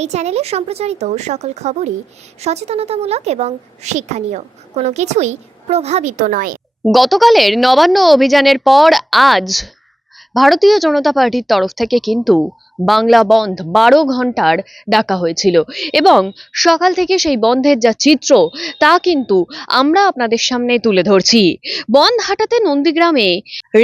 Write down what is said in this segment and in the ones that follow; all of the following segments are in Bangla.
এই চ্যানেলে সম্প্রচারিত সকল খবরই সচেতনতামূলক এবং শিক্ষণীয়, কোনো কিছুই প্রভাবিত নয়। গতকালের নবান্ন অভিযানের পর আজ ভারতীয় জনতা পার্টির তরফ থেকে কিন্তু বাংলা বন্ধ 12 ঘন্টার ডাকা হয়েছিল এবং সকাল থেকে সেই বন্ধের যা চিত্র তা কিন্তু আমরা আপনাদের সামনে তুলে ধরছি। বন্ধ হাঁটাতে নন্দীগ্রামে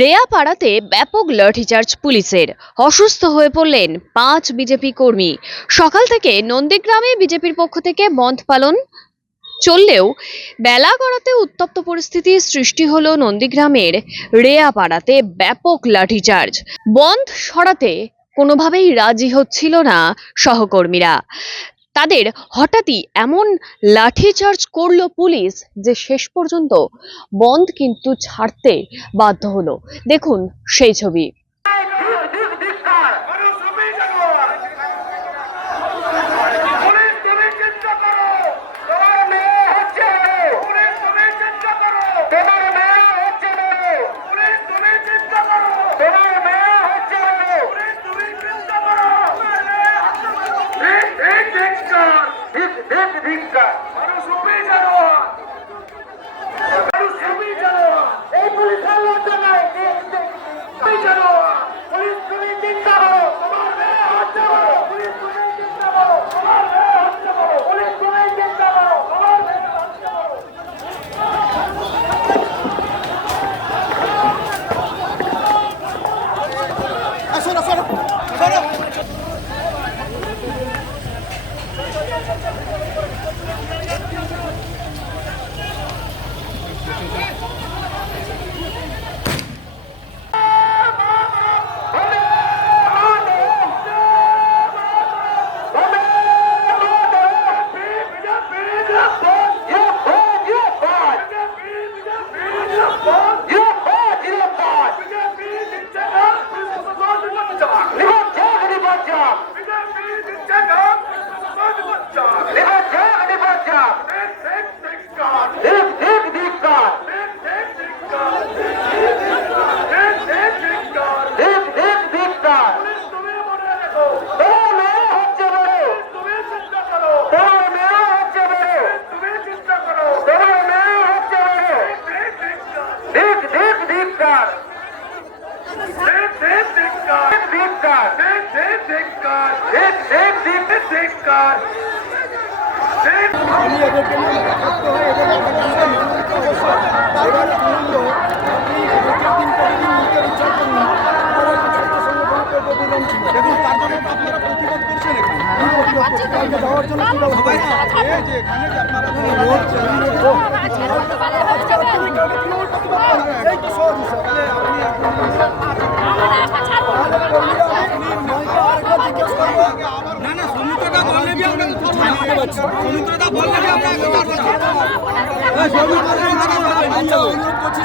রেয়াপাড়াতে ব্যাপক লাঠিচার্জ পুলিশের, অসুস্থ হয়ে পড়লেন 5 বিজেপি কর্মী। সকাল থেকে নন্দীগ্রামে বিজেপির পক্ষ থেকে বন্ধ পালন চললেও বেলা গড়াতে উত্তপ্ত পরিস্থিতির সৃষ্টি হলো নন্দীগ্রামের রেয়াপাড়াতে ব্যাপক লাঠিচার্জ। বন্ধ সরাতে কোনোভাবেই রাজি হচ্ছিল না সহকর্মীরা। তাদের হঠাৎই এমন লাঠিচার্জ করলো পুলিশ যে শেষ পর্যন্ত বন্ধ কিন্তু ছাড়তে বাধ্য হলো। দেখুন সেই ছবি।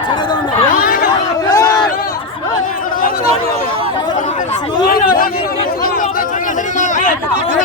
ছেড়ে দাও না।